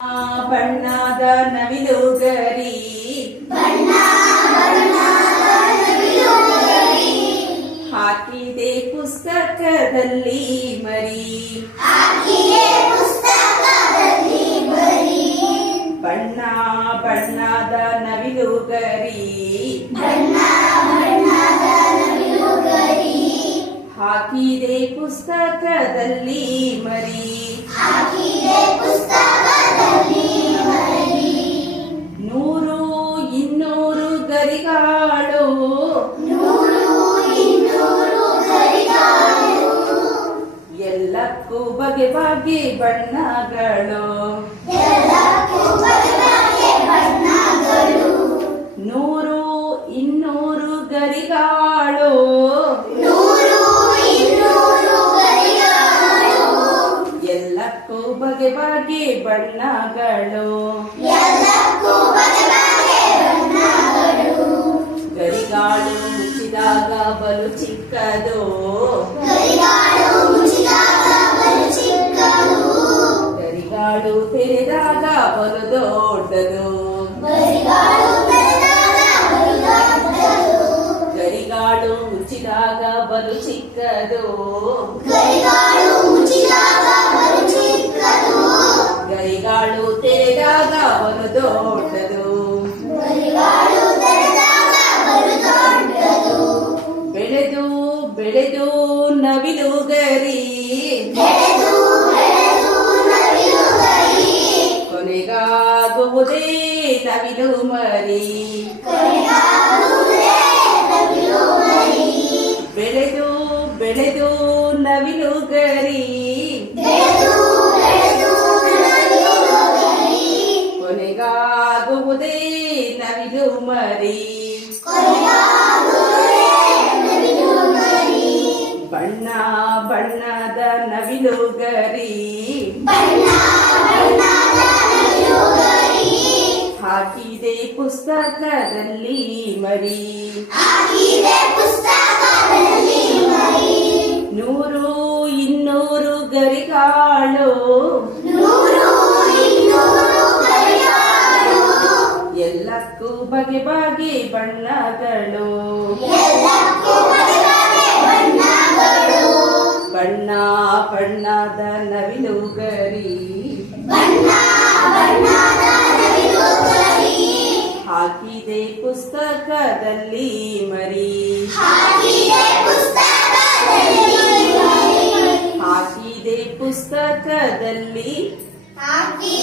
ಬಣ್ಣದ ನವಿಲು ಗರಿ ಹಾಕಿದೆ ಪುಸ್ತಕದಲ್ಲಿ ಮರಿ. ಬಣ್ಣ ಬಣ್ಣದ ನವಿಲು ಗರಿ ಹಾಕಿದೆ ಪುಸ್ತಕದಲ್ಲಿ ಮರಿ. ಗರಿಗಾಳು ಎಲ್ಲಕ್ಕೂ ಬಗೆ ಬಗೆ ಬಣ್ಣಗಳು. ನೂರು ಇನ್ನೂರು ಗರಿಗಾಳು. ಎಲ್ಲಕ್ಕೂ ಬಗೆ ಬಗೆ ಬಣ್ಣಗಳು. ತೆರೆದಾಗ ಬಲು ದೊಡ್ಡದು ಗರಿಗಾಳು ಮುಚ್ಚಿದಾಗ ಬಲು ಚಿಕ್ಕದು ಗರಿಗಾಳು ತೆರೆದಾಗ ಬಲು ದೊಡ್ಡದು ಬೆಳೆದು ಬೆಳೆದು ನವಿಲು ಗರಿ ಕೊನೆಗಾಗುವುದೇ ನವಿಲು ಮರಿ. ಬೆಳೆದು ಬೆಳೆದು ನವಿಲು ಗರಿ. ಕೊನೆಗಾಗುವುದೇ ನವಿಲು ಮರಿ. ಬಣ್ಣ ಬಣ್ಣದ ನವಿಲು ಗರಿ. ಪುಸ್ತಕದಲ್ಲಿ ಮರಿ. ನೂರು ಇನ್ನೂರು ಗರಿಗಾಳು. ಎಲ್ಲಕ್ಕೂ ಬಗೆ ಬಗೆ ಬಣ್ಣಗಳು. ಬಣ್ಣ ಬಣ್ಣದ ನವಿಲು ಗರಿ. ಹಾಕಿದೆ ಪುಸ್ತಕದಲ್ಲಿ ಮರಿ. ಹಾಕಿದೆ ಪುಸ್ತಕದಲ್ಲಿ ಹಾಕಿದೆ ಪುಸ್ತಕದಲ್ಲಿ ಹಾಕಿ